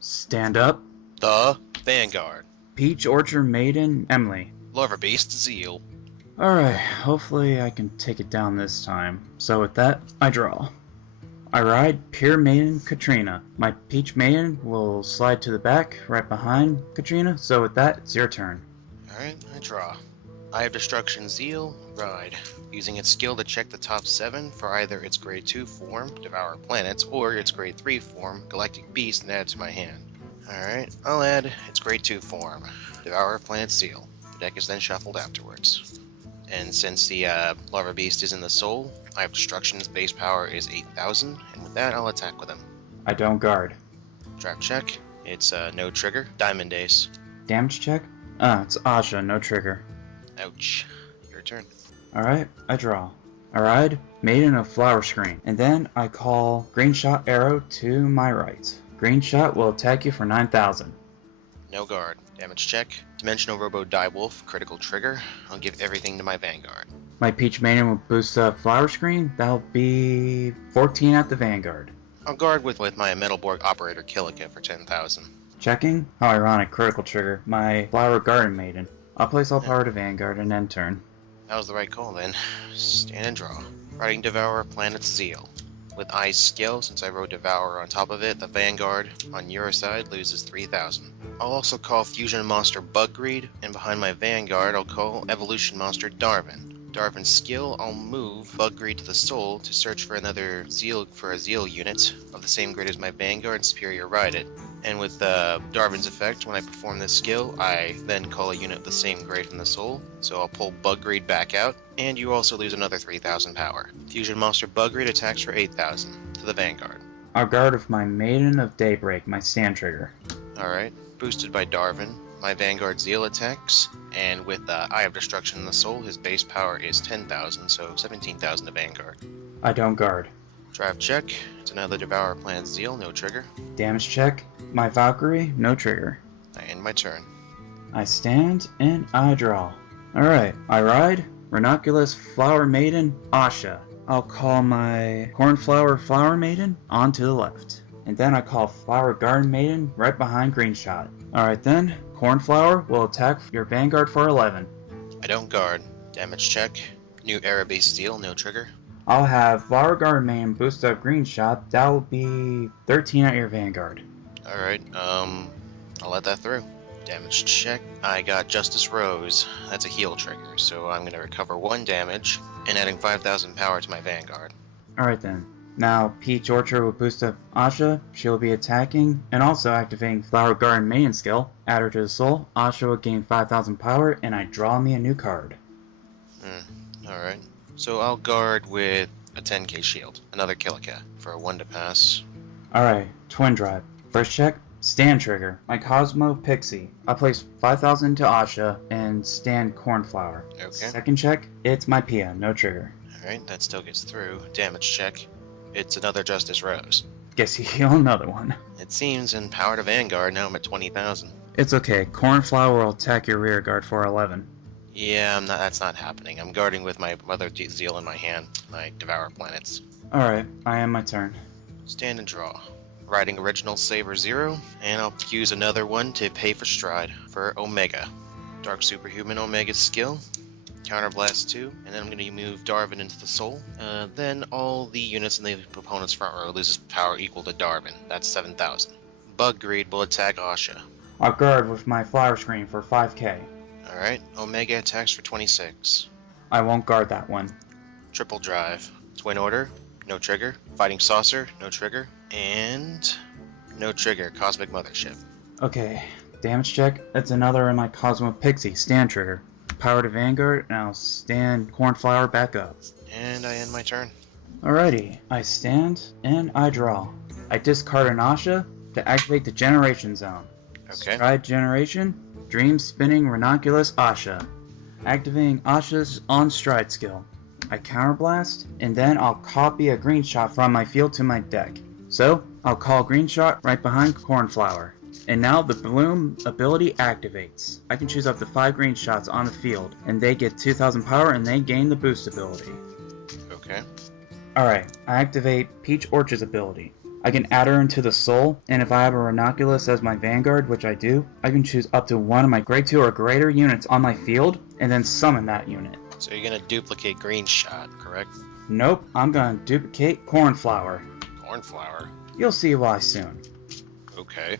Stand up. The Vanguard. Peach Orchard Maiden, Emily. Lover Beast, Zeal. Alright, hopefully I can take it down this time. So with that, I draw. I ride Pure Maiden, Katrina. My Peach Maiden will slide to the back, right behind Katrina, so with that, it's your turn. Alright, I draw. Eye of Destruction, Zeal, ride. Using its skill to check the top 7 for either its grade 2 form, Devour Planets, or its grade 3 form, Galactic Beast, and add it to my hand. Alright, I'll add its grade 2 form, Devour Planets, Zeal. The deck is then shuffled afterwards. And since the Larva Beast is in the soul, Eye of Destruction's base power is 8,000, and with that I'll attack with him. I don't guard. Draft check. It's no trigger. Diamond Ace. Damage check? It's Ahsha, no trigger. Ouch. Your turn. Alright, I draw. I ride Maiden of Flower Screen, and then I call Green Shot Arrow to my right. Green Shot will attack you for 9,000. No guard. Damage check. Dimensional Robo Direwolf. Critical trigger. I'll give everything to my Vanguard. My Peach Maiden will boost up Flower Screen. That'll be 14 at the Vanguard. I'll guard with my Metalborg Operator Killica for 10,000. Checking? How ironic, critical trigger. My Flower Garden Maiden. I'll place all power to Vanguard and end turn. That was the right call then. Stand and draw. Riding Devour Planets, Zeal. With Eye's skill, since I wrote Devour on top of it, the Vanguard on your side loses 3,000. I'll also call Fusion Monster Buggreed, and behind my Vanguard I'll call Evolution Monster Darvin. Darvin's skill, I'll move Buggreed to the soul to search for another Zeal for a Zeal unit of the same grade as my Vanguard and Superior Ride it. And with Darvin's effect, when I perform this skill, I then call a unit of the same grade from the soul, so I'll pull Buggreed back out, and you also lose another 3,000 power. Fusion Monster Buggreed attacks for 8,000 to the Vanguard. I'll guard with my Maiden of Daybreak, my stand trigger. Alright, boosted by Darvin, my Vanguard Zeal attacks, and with Eye of Destruction in the soul, his base power is 10,000, so 17,000 to Vanguard. I don't guard. Draft check. It's another Devour Planets Zeal, no trigger. Damage check. My Valkyrie, no trigger. I end my turn. I stand and I draw. Alright, I ride Ranunculus Flower Maiden, Ahsha. I'll call my Cornflower Flower Maiden on to the left. And then I call Flower Garden Maiden right behind Green Shot. Alright then, Cornflower will attack your Vanguard for 11. I don't guard. Damage check. New era-based Zeal, no trigger. I'll have Flower Garden Maiden boost up Green Shot. That will be 13 at your Vanguard. Alright, I'll let that through. Damage check. I got Justice Rose. That's a heal trigger, so I'm gonna recover 1 damage, and adding 5,000 power to my Vanguard. Alright then. Now, Peach Orchard will boost up Ahsha. She'll be attacking and also activating Flower Garden Maiden skill. Add her to the soul. Ahsha will gain 5,000 power, and I draw me a new card. Alright. So I'll guard with a 10k shield. Another Killica for a 1 to pass. Alright, Twin Drive. First check, stand trigger. My Cosmo Pixie. I place 5,000 to Ahsha and stand Cornflower. Okay. Second check, it's my Pia, no trigger. Alright, that still gets through. Damage check. It's another Justice Rose. Guess you heal another one. It seems, in power to Vanguard, now I'm at 20,000. It's okay, Cornflower will attack your rear guard for 11. Yeah, that's not happening. I'm guarding with my other Zeal in my hand, my Devour Planets. Alright, I am my turn. Stand and draw. Riding Original Saber 0, and I'll use another one to pay for Stride for Omega. Dark Superhuman Omega skill, Counterblast 2, and then I'm going to move Darvin into the soul. Then all the units in the opponent's front row loses power equal to Darvin. That's 7,000. Buggreed will attack Ahsha. I'll guard with my Flower Screen for 5k. Alright, Omega attacks for 26. I won't guard that one. Triple Drive. Twin Order, no trigger. Fighting Saucer, no trigger. And no trigger, Cosmic Mothership. Okay, damage check. That's another in my Cosmo Pixie, stand trigger. Power to Vanguard, and I'll stand Cornflower back up. And I end my turn. Alrighty, I stand and I draw. I discard an Ahsha to activate the Generation Zone. Okay. Stride Generation, Dream Spinning Ranunculus Ahsha. Activating Ahsha's on Stride skill. I Counterblast, and then I'll copy a Green Shot from my field to my deck. So, I'll call Green Shot right behind Cornflower. And now the Bloom ability activates. I can choose up to 5 Green Shots on the field, and they get 2,000 power and they gain the boost ability. Okay. Alright, I activate Peach Orchard's ability. I can add her into the soul, and if I have a Ranunculus as my Vanguard, which I do, I can choose up to one of my grade 2 or greater units on my field, and then summon that unit. So you're gonna duplicate Green Shot, correct? Nope, I'm gonna duplicate Cornflower. Cornflower? You'll see why soon. Okay.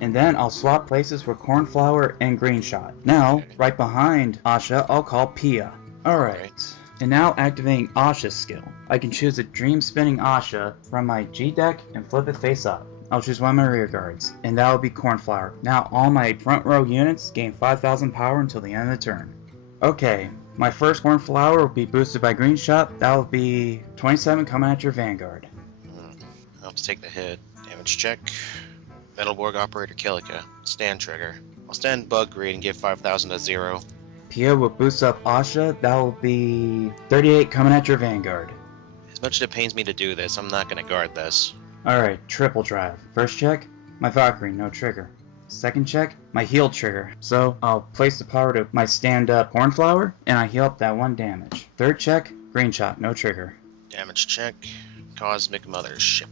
And then I'll swap places with Cornflower and Green Shot. Now, right behind Ahsha, I'll call Pia. Alright. And now activating Ahsha's skill. I can choose a Dream Spinning Ahsha from my G deck and flip it face up. I'll choose one of my rear guards, and that will be Cornflower. Now all my front row units gain 5,000 power until the end of the turn. Okay, my first Cornflower will be boosted by Green Shot. That will be 27 coming at your Vanguard. I'll just take the hit. Damage check. Metalborg Operator Kilika. Stand trigger. I'll stand Bug Greed and give 5,000 to 0. Pia will boost up Ahsha. That will be 38 coming at your Vanguard. As much as it pains me to do this, I'm not going to guard this. Alright, triple drive. First check, my Valkyrie, no trigger. Second check, my heal trigger. So I'll place the power to my stand-up Cornflower, and I heal up that 1 damage. Third check, Green Shot, no trigger. Damage check. Cosmic Mothership.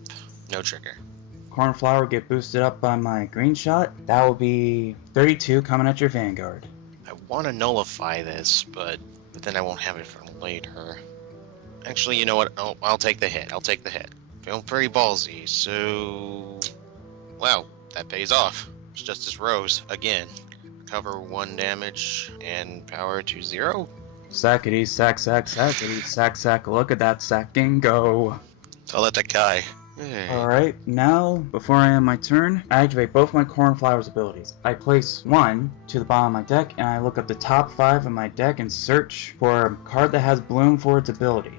No trigger. Cornflower get boosted up by my Green Shot. That will be 32 coming at your Vanguard. I want to nullify this, but then I won't have it for later. Actually, you know what? Oh, I'll take the hit. I'll take the hit. Feeling pretty ballsy, so... Wow, that pays off. It's just as Rose, again. Recover 1 damage and power to 0. Sackety sack sack sackety sack sack. Look at that sacking go. I'll let that guy. Hey. Alright, now, before I end my turn, I activate both my Cornflower's abilities. I place one to the bottom of my deck, and I look up the top 5 of my deck and search for a card that has Bloom for its ability.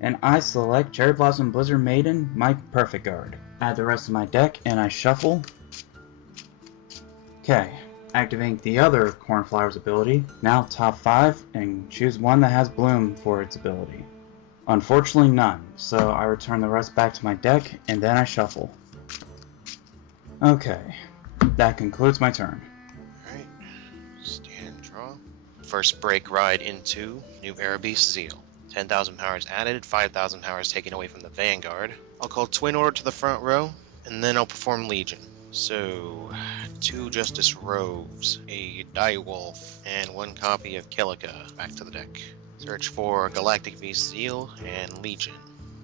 And I select Cherry Blossom Blizzard Maiden, my perfect guard. Add the rest of my deck, and I shuffle. Okay, activating the other Cornflower's ability. Now top 5, and choose one that has Bloom for its ability. Unfortunately none, so I return the rest back to my deck, and then I shuffle. Okay, that concludes my turn. Alright, stand draw. First break ride into New Era Beast Zeal. 10,000 powers added, 5,000 powers taken away from the Vanguard. I'll call Twin Order to the front row, and then I'll perform Legion. So, 2 Justice Rogues, a Direwolf, and 1 copy of Kilika back to the deck. Search for Galactic Beast Zeal and Legion.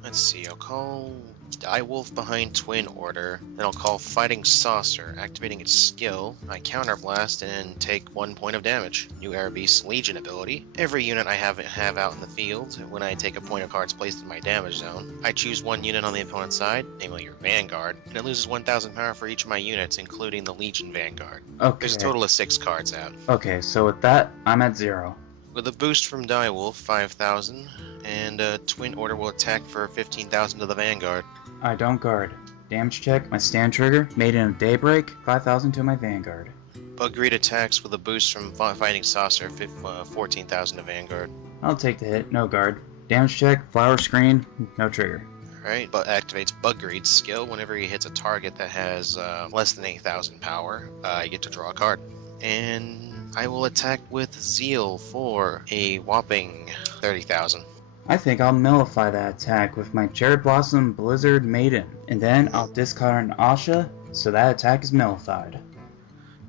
Let's see, I'll call Direwolf behind Twin Order, then I'll call Fighting Saucer, activating its skill. I counterblast and take 1 point of damage. New Era Beast Legion ability. Every unit I have out in the field, when I take a point of cards placed in my damage zone, I choose 1 unit on the opponent's side, namely your Vanguard, and it loses 1,000 power for each of my units, including the Legion Vanguard. Okay. There's a total of 6 cards out. Okay, so with that, I'm at 0. With a boost from Direwolf, 5,000, and Twin Order will attack for 15,000 to the Vanguard. I don't guard. Damage check, my stand trigger, Maiden of Daybreak, 5,000 to my Vanguard. Bug Greed attacks with a boost from Fighting Saucer, 14,000 to Vanguard. I'll take the hit, no guard. Damage check, Flower Screen, no trigger. Alright, but activates Bug Greed's skill. Whenever he hits a target that has less than 8,000 power, you get to draw a card. And I will attack with Zeal for a whopping 30,000. I think I'll nullify that attack with my Cherry Blossom Blizzard Maiden, and then I'll discard an Ahsha, so that attack is nullified.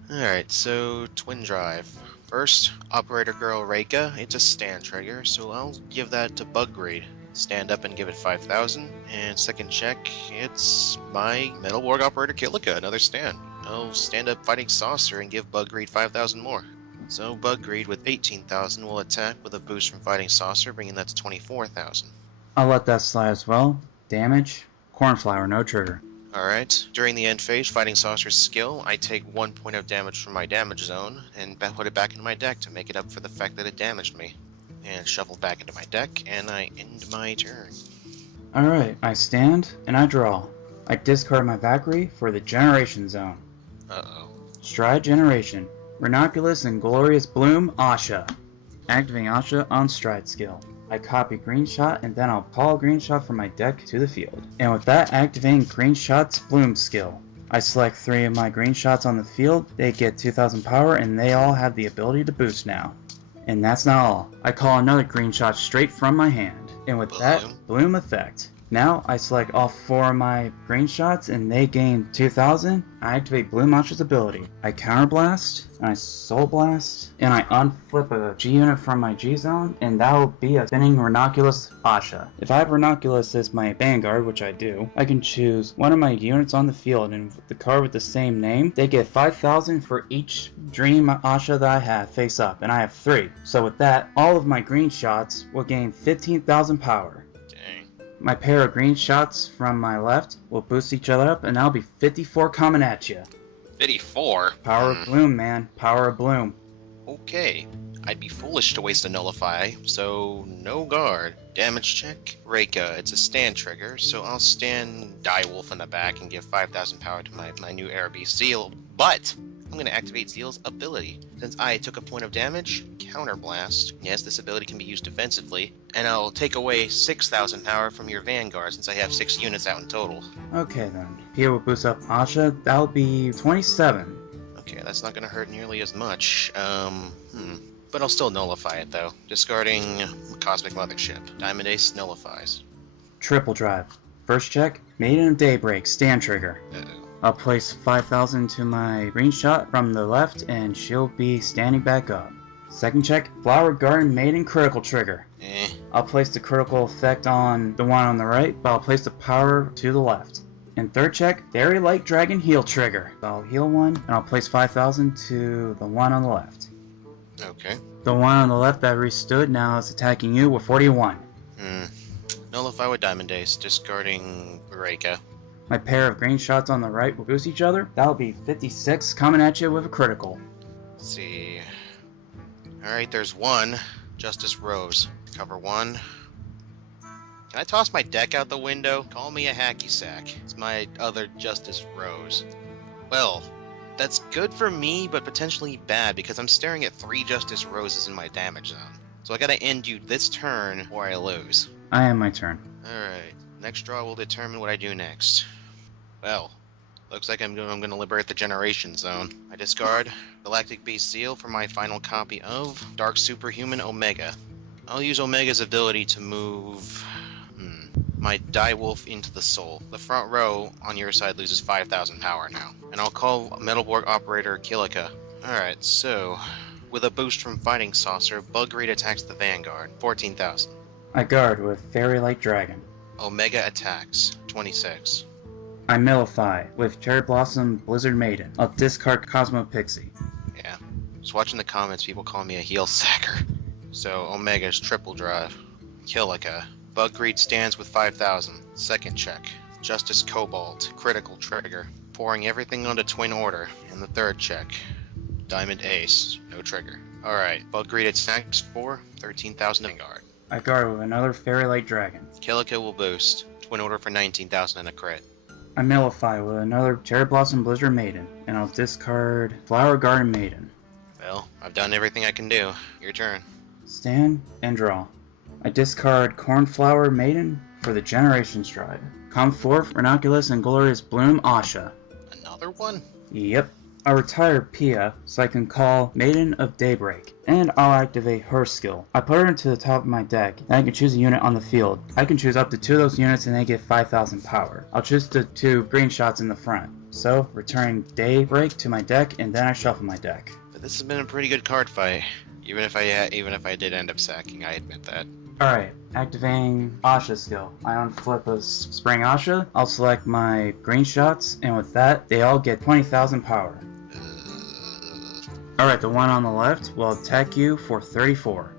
Alright, so Twin Drive. First, Operator Girl Reika, it's a stand trigger, so I'll give that to Bug Greed. Stand up and give it 5,000. And second check, it's my Metalborg Operator Kilika, another stand. I'll stand up Fighting Saucer and give Bug Greed 5,000 more. So Bug Greed with 18,000 will attack with a boost from Fighting Saucer, bringing that to 24,000. I'll let that slide as well. Damage, Cornflower, no trigger. Alright, during the end phase, Fighting Saucer's skill, I take 1 point of damage from my damage zone, and put it back into my deck to make it up for the fact that it damaged me. And shuffle back into my deck, and I end my turn. Alright, I stand, and I draw. I discard my Valkyrie for the Generation Zone. Uh-oh. Stride Generation. Ranunculus and Glorious Bloom, Ahsha. Activating Ahsha on Stride skill. I copy Green Shot, and then I'll call Green Shot from my deck to the field. And with that, activating Green Shot's Bloom skill. I select 3 of my Green Shots on the field, they get 2,000 power, and they all have the ability to boost now. And that's not all. I call another Green Shot straight from my hand. And with that, Bloom effect. Now I select all 4 of my green shots and they gain 2000. I activate Blue Ahsha's ability. I counterblast, and I soul blast, and I unflip a G unit from my G zone, and that will be a spinning Ranunculus Ahsha. If I have Ranunculus as my Vanguard, which I do, I can choose one of my units on the field, and the card with the same name, they get 5000 for each Dream Ahsha that I have face up, and I have 3. So with that, all of my green shots will gain 15,000 power. My pair of green shots from my left will boost each other up, and that'll be 54 coming at you. 54? Power of Bloom, man. Power of Bloom. Okay. I'd be foolish to waste a Nullify, so no guard. Damage check. Reika, it's a stand trigger, so I'll stand Direwolf in the back and give 5,000 power to my new Air Beast Zeal, but I'm going to activate Zeal's ability. Since I took a point of damage, Counterblast. Yes, this ability can be used defensively, and I'll take away 6,000 power from your Vanguard since I have 6 units out in total. Okay then. Here will boost up Ahsha. That'll be 27. Okay, that's not going to hurt nearly as much. But I'll still nullify it though. Discarding Cosmic Mothership. Diamond Ace nullifies. Triple drive. First check, Maiden of Daybreak, stand trigger. I'll place 5,000 to my green shot from the left, and she'll be standing back up. Second check, Flower Garden Maiden critical trigger. I'll place the critical effect on the one on the right, but I'll place the power to the left. And third check, Fairy Light Dragon heal trigger. I'll heal one, and I'll place 5,000 to the one on the left. Okay. The one on the left that restood now is attacking you with 41. Nullify with Diamond Ace, discarding Reika. My pair of green shots on the right will boost each other. That'll be 56 coming at you with a critical. Let's see. Alright, there's one. Justice Rose. Cover 1. Can I toss my deck out the window? Call me a hacky sack. It's my other Justice Rose. Well, that's good for me, but potentially bad, because I'm staring at 3 Justice Roses in my damage zone. So I gotta end you this turn, or I lose. I am my turn. Alright, next draw will determine what I do next. Well, looks like I'm gonna liberate the Generation Zone. I discard Galactic Beast Zeal for my final copy of Dark Superhuman Omega. I'll use Omega's ability to move my Direwolf into the Soul. The front row on your side loses 5,000 power now. And I'll call Metalborg Operator Kilika. Alright, so with a boost from Fighting Saucer, Bug Reed attacks the Vanguard, 14,000. I guard with Fairy Light Dragon. Omega attacks, 26. I Nullify with Cherry Blossom Blizzard Maiden. I'll discard Cosmo Pixie. Yeah. Just watching the comments, people call me a heel sacker. So Omega's triple drive. Kilika. Bug Greed stands with 5,000. Second check. Justice Cobalt. Critical trigger. Pouring everything onto Twin Order. And the third check. Diamond Ace. No trigger. Alright. Bug Greed attacks for 13,000 Vanguard. I guard with another Fairy Light Dragon. Kilika will boost. Twin Order for 19,000 and a crit. I Nullify with another Cherry Blossom Blizzard Maiden. And I'll discard Flower Garden Maiden. Well, I've done everything I can do. Your turn. Stand and draw. I discard Cornflower Maiden for the Generation Stride. Come forth, Ranunculus and Glorious Bloom Ahsha. Another one? Yep. I retire Pia so I can call Maiden of Daybreak, and I'll activate her skill. I put her into the top of my deck, and I can choose a unit on the field. I can choose up to 2 of those units and they get 5,000 power. I'll choose the 2 green shots in the front. So, returning Daybreak to my deck, and then I shuffle my deck. But this has been a pretty good card fight. Even if I did end up sacking, I admit that. Alright, activating Ahsha's skill. I unflip a Spring Ahsha, I'll select my green shots, and with that, they all get 20,000 power. Alright, the one on the left will attack you for 34.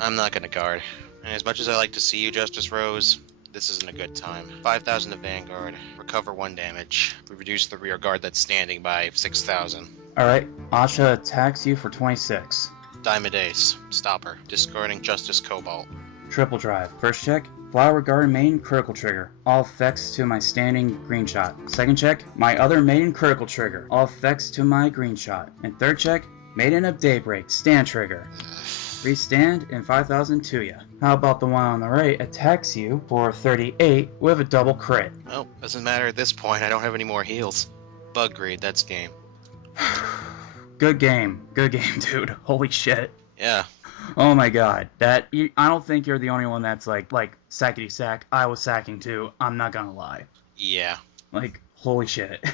I'm not gonna guard. And as much as I like to see you, Justice Rose, this isn't a good time. 5,000 to Vanguard, recover 1 damage. We reduce the rear guard that's standing by 6,000. Alright, Ahsha attacks you for 26. Diamond Ace, stop her. Discarding Justice Cobalt. Triple drive. First check, Flower Garden Maiden critical trigger. All effects to my standing green shot. Second check, my other Maiden critical trigger. All effects to my green shot. And third check, Maiden of Daybreak stand trigger. Restand and 5,000 to ya. How about the one on the right attacks you for 38 with a double crit? Well, doesn't matter at this point. I don't have any more heals. Bug Greed, that's game. Good game, dude. Holy shit. Yeah. Oh my god, I don't think you're the only one that's like sackety sack. I was sacking too. I'm not gonna lie. Yeah. Like, holy shit.